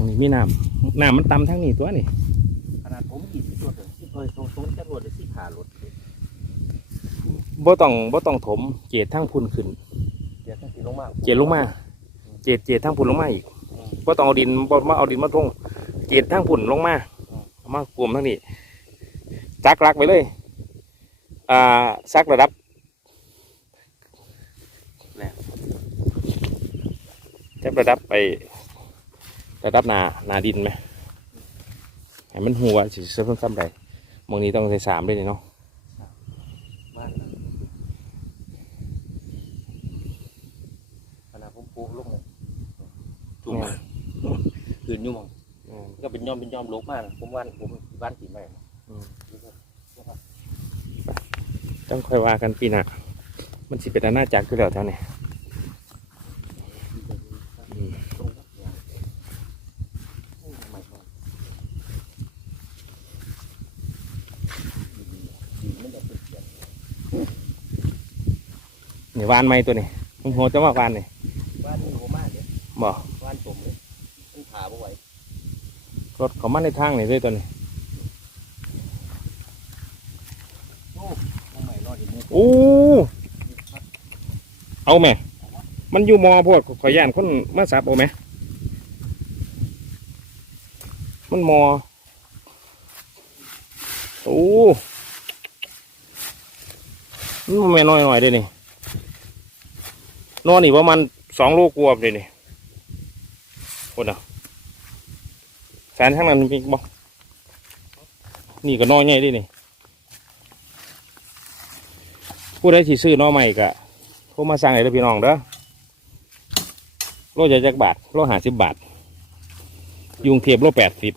องนี้มีน้ำน้ำมันต่ำทั้งนี้ตัวนี่ขนาดผมกี่สิบรถเลยที่เคยทรงทรงจะรถเลยสิขารถเลยบ่ต้องบ่ต้องถมเกตทั้งพุ่นขึ้นเดี๋ยวถ้าสิลงมาเกตลงมาเกตเกตทั้งพุ่นลงมาอีกบ่ต้องเอาดินบ่มาเอาดินมาทงเกตทั้งพุ่นลงมาเอามากลมทั้งนี้ซักรักไปเลยอ่าซักระดับจับระดับไป ระดับหนาหนาดินไหมให้มันหัวสิเพิ่มซ้ำไรมองนี้ต้องใส่สามด้วยนี่เนาะบ้านขนาดผมปลูกลงเลยจุ่มมาคืนอยู่หมองอืมก็เป็นยอมเป็นยอมลกมากผมวันผมบ้านสีใหม่อืมต้องค่อยว่ากันปีหน้ามันสิเป็นอาณาจักรอยู่แล้วแถวนี้ นี่วานไหมตัวนี้ผมโหจะว่าวานนี่บ้านนี่โหมากเลยบ่บ้านผมเลยมันขาบ่ไหวรถเขามาในทางนี่ด้วยตัวนี้ทำไมรอดอีกมุกโอ้เอาไหมมันอยู่มอพวกขอยย่านคนมาสับเอาไหมมันมอโอ้มันไม่น้อยหน่อยๆเลยนี่ นอนนี่ประมาณสองโลกว่าเลยนี่คนอะแสนข้างนั้นมีบ่นี่ก็น้อยใหญ่ดินี่ผู้ใดที่ซื้อน้อใหม่ก็โทรมาสั่งเลยเด้อพี่น้องเด้อโลจะจักบาทโลห้าสิบบาท ยุงเทียบโลแปดสิบ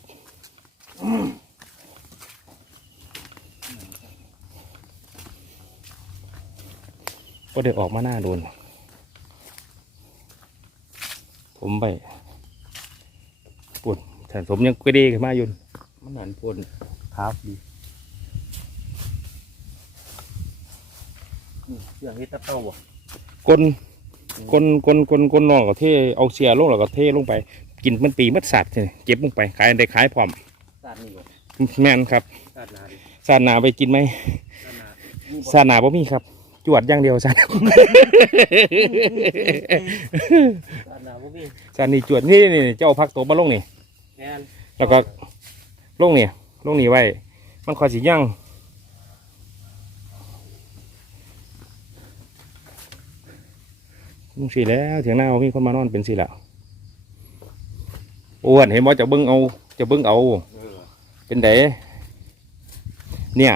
ก็ได้ออกมาหน้าโดน ผ มไปปุ่นแต่ผมยังกระเดีขึ้นมาอยู่มันหันพนครับดีเสียงเฮ็ดตะเต้าบ่กลกลกลกลกลนองกับเทเอาเสียลงแล้วก็เทลงไปกินมันปีมัดสัตว์นี่เก็บลงไปขายได้ขายพร้อมซาดนี่บ่แม่นครับซาดนาดิซาหนาไปกินไหมซาดนานี่บ่ซาหนาบ่มีครับ จวดอย่างเดียวซาซาดนาบ่มีซานี่จวดนี่นี่เจ้าพักตัวมาลงนี่ แม่นแล้วก็ลงนี่ลงนี่ไว้ มันคอยสิย่างลุงสิแล้วเถียงหน้ามีคนมานอนเป็นสิแล้วอ้วนเห็นว่าจะเบิ้งเอา จะเบิ้งเอา เออเป็นไดเนี่ย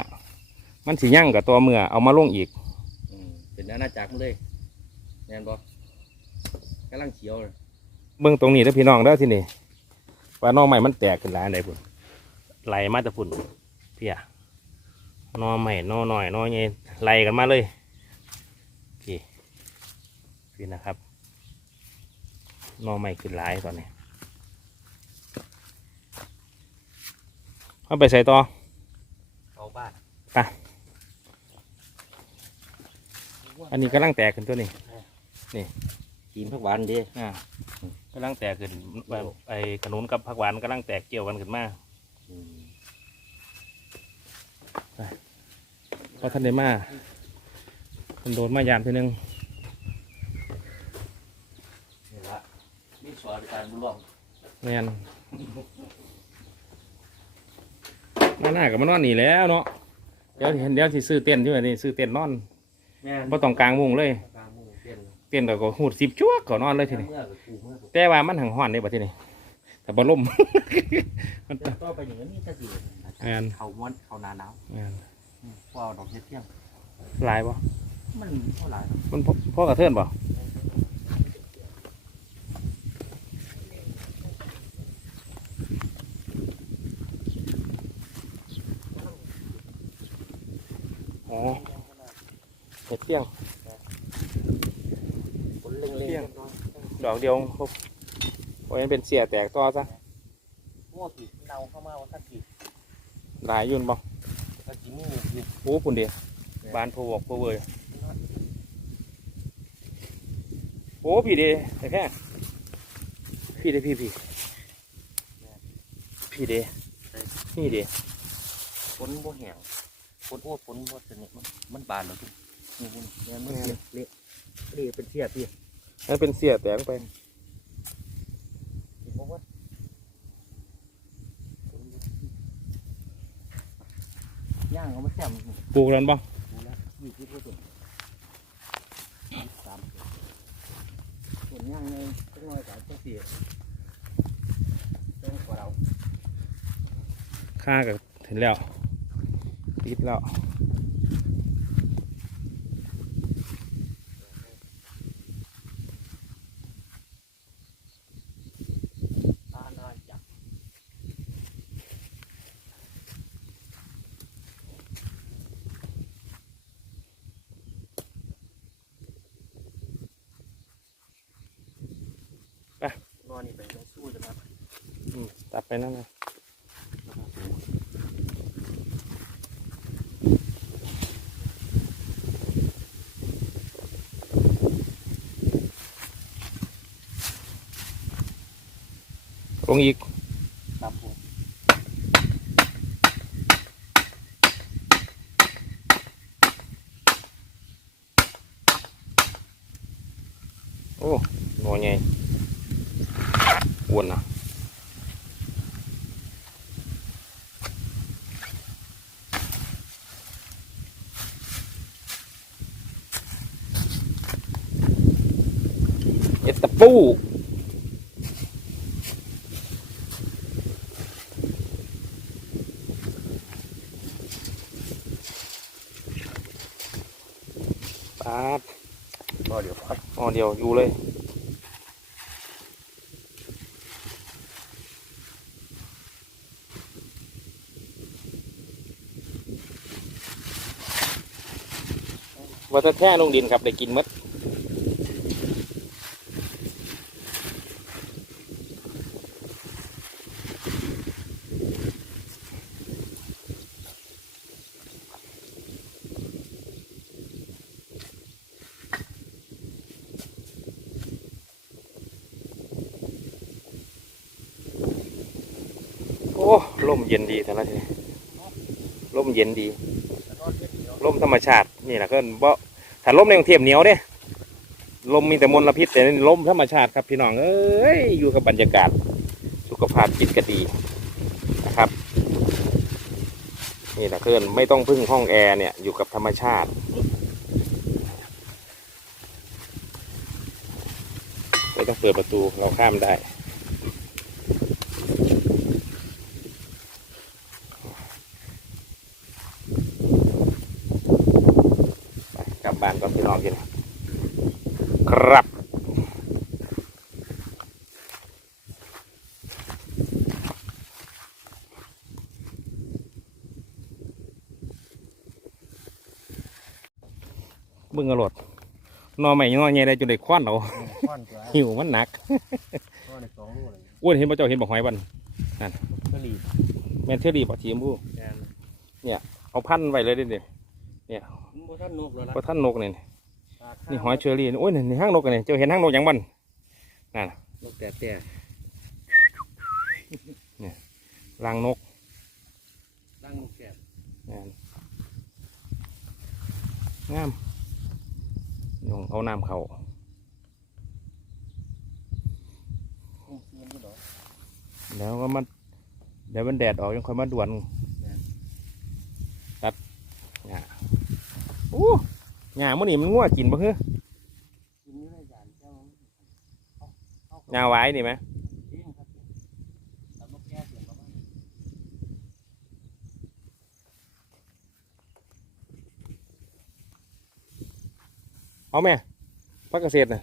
มันสิย่างกับตัวเมื่อเอามาลงอีกอืม เป็นอาณาจักรมันเลยแม่นบ่กำลังเขียวเลยเบื้องตรงนี้แล้วพี่น้องเด้อที่นี่ว่าหน้อใหม่มันแตกขึ้นหลายอันใดพุ่นไหลมาแต่พุ่นเพี่ยหน้อใหม่หน้อหน่อยหน้อใหญ่ไหลกันมาเลยโอเคพี่นะครับหน้อใหม่ขึ้นหลายตอนนี้เอาไปใส่ต่อ เอาบ้าน อันนี้กำลังแตกขึ้นตัวนี้ กินผักหวานเด้อ่ากำลังแตกขึ้นแบบไอ้ขนุนกับผักหวานกำลังแตกเกี่ยวกันขึ้นมาอืมเพราะท่านได้มาท่านโดนมายามทีนึงนี่ละมีสอนการบุญรองแม่นมาหน้ากับมานอนนี่แล้วเนาะเดี๋ยวเห็นเดี๋ยวสิซื้อเต้นอยู่นี่ซื้อเต้นนอน แม่นบ่ต้องกลางมุงเลยกลางหมู่เปลี่ยนเลยเต้นแล้วก็หูดสิบชั่วก็นอนเลยทีนี้เมื่อกับกูเมื่อกูแต่ว่ามันหังห้อนได้บัดทีนี้แต่บ่ล่ม มันเดี๋ยวต่อไปอย่างนี้จะสิแม่นเขาม้วนเขาหนาหนาวแม่นอืมพอเอาดอกเห็ดเที่ยง หลายบ่มันเท่าไหร่มันพ่อพ่อกระเทือนบ่อ๋อ เห็ดเปี้ยงคนเล็งๆเที่ยงน้อยดอกเดียวครบโอ้ยเป็นเสียแตกต่อซะๆง้อผีเนาเข้ามาว่าสักทีหลายอยุ่นบ่สักทีมีอยู่โอ้ปุ่นเดียบานโพวกโพเวยโอ้พี่เดแต่แค่พี่เดพี่พี่พี่เด้นี่เด้ฝนบ่แห้งฝนโอ้ฝนบ่สนิทมันมันบานแล้วทุกนี่มัน เนี่ยมันเละเละเละเป็นเสียพี่ให้เป็นเสียแตงไปเห็นบ่ว่าย่างเอามาแซมดูปลูกแล้วบ่แล้วยี่สิบกว่าต้นยี่สิบสามต้นต้นย่างในจังหน่อยกับจังสี่จังกว่าเราค่ากับถึงแล้วติดแล้ว ตาหน้าจับ น อนนี่ไปต้องสู้จะมาอืมตัดไปนั่นนะลงอีก ตามผม โอ้หน่อยไงอ้ วนนะเอ็ดตะปูปาดรอเดี๋ยวพักอ๋อเดียวอยู่เลย วัตแท้ลงดินครับได้กินมดโอ้ลมเย็นดีแต่ละทีลมเย็นดี ลมธรรมชาตินี่แหละก็บ่ถ้าลมในกรุงเทพเหนียวเด้ลมมีแต่มลพิษแต่นี่ลมธรรมชาติครับพี่น้องเอ้ยอยู่กับบรรยากาศสุขภาพจิตก็ดีนะครับนี่แหละเพื่อนไม่ต้องพึ่งห้องแอร์เนี่ยอยู่กับธรรมชาติไม่ต้องเปิดประตูเราข้ามได้ ไปกลับบ้านก่ อนพี่น้องกินครับมึงกระโดดนอนใหม่นอนใหญ่ได้จนได้คว้านเอาค่อนตัวหิวมันหนักก็ในสองลูกเลยอ้วนเห็นปะเจ้าเห็นบอกหอยบันก็รีบแมนเทอรี่ปะทีมผู้แกนเอาพันไว้เลยเด้เดี๋ยวมันบ่ท่านนกแล้วล่ะเพราะท่านนกเนี่ยตาข้าว นี่หอยเชอรี่โอ้ยนี่นี่ห้างนกกันเนี่ยเจ้าเห็นห้างนกยังบันนกแต่แต่รังนกตั้งนกแก่งามงามยงเอาน้ำเขาคงเสียนก็ดอกแล้วก็มาเดี๋ยวมันแดดออกยังค่อยมาด่วนตัดหญ้าอู้ หญ้ามื่อนี้มันง่วกินปะเฮ้ยกินอยู่ในจานเจ้าเอาเอาหญ้าไว้นี่ไหมจริงครับแต่นกแก่เสียงประมาณนี้เอาแม่พักเกษตรน่ะ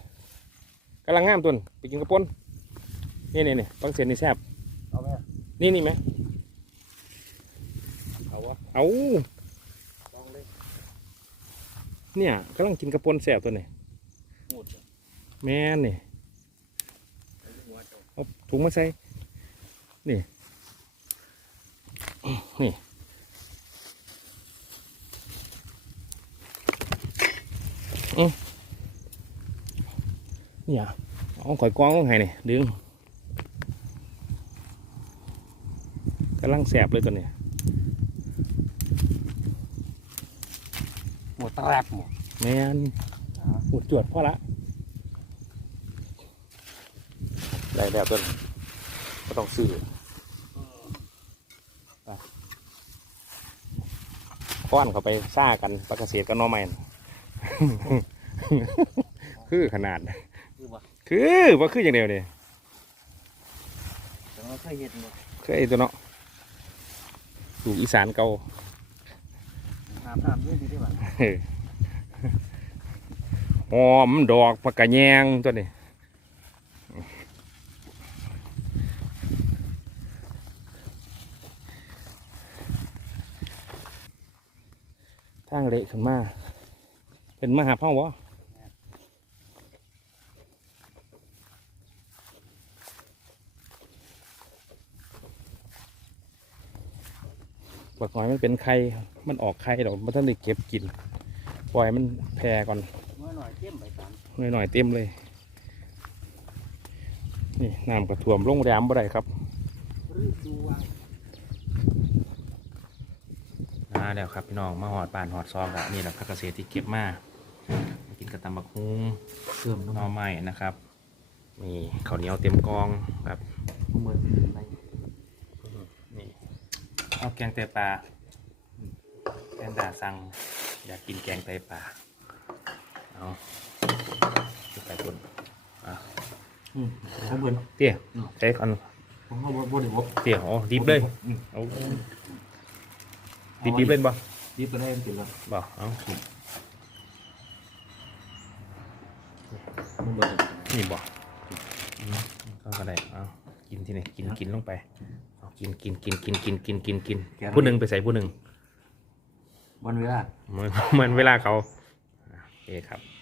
กำลังงามตุนไปกินกระปุนนี่นี่นี่พักเกษตรนี่แซ่บเอาไหมนี่นี่ไหมเอาวะเอาลองเลย เนี่ยกำลังกินกระปุนแซ่บตัวนี้หมดเลยแม่นนี่เอาหัวเจ้าเอาถุงมาใส่นี่นี่อืมเนี่ยเอาข่อยกล้องลงให้นี่ดึงำลังแสบเลยตัวนี้ หมดตราดหมดแม่นหมดจวดพ่อละได้แล้วต้นก็ต้องซื้อไปค้อนเขาไปซ่ากันปลากระเสียดกับหน้อใหม่น่ะคือขนาดคือว่าคือว่าคืออย่างเดียวนี่แต่ว่าเคยเห็นหมดเคยตัวเนาะอยู่อีสานเก่าน้ำน้ำเยอะดีด้วยว่าเออ หอมดอกผักกะแยงตัวนี้ทางเละขึ้นมาเป็นมหาพ่อวะบักหอยมันเป็นไข่ มันออกไข่เราไม่ต้องได้เก็บกิน ปล่อยมันแพร่ก่อน น่อยเต็มไปตามหน่อยๆเต็มเลย นี่น้ำกระท่วมลงแรมบ่ได้ครับรื้อดูว่ามาแล้วครับพี่น้องมาหอดป่านหอดซองแล้วนี่แหละพักเกษตรที่เก็บมามากินกระตำบักฮุ้งเสื่อมหน้ำน่อไม้นะครับนี่ข้าวเหนียวเต็มกองครับเหมือนอะไรนี่เอาแกงไตปลาแกงดาสั่งอยากกินแกงไตปลา เอาไปคนอะอืมเขาเหมือนเตี้ยใช้อันผมเขาบริบทเตี้ยอ๋อดิบเลยอืมเอาดิบดิบเล่นบ่ดิบไปได้เป็นแบบบ่เอามันเหมือนนี่บ่ก็ก็ได้เอากินที่ไหนกินกินลงไปเอากินกินกินกินกินกินกินกินผู้หนึ่งไปใส่ผู้หนึ่งวันเวลาเหมือนเหมือนเวลาเขาอะโอ เคครับ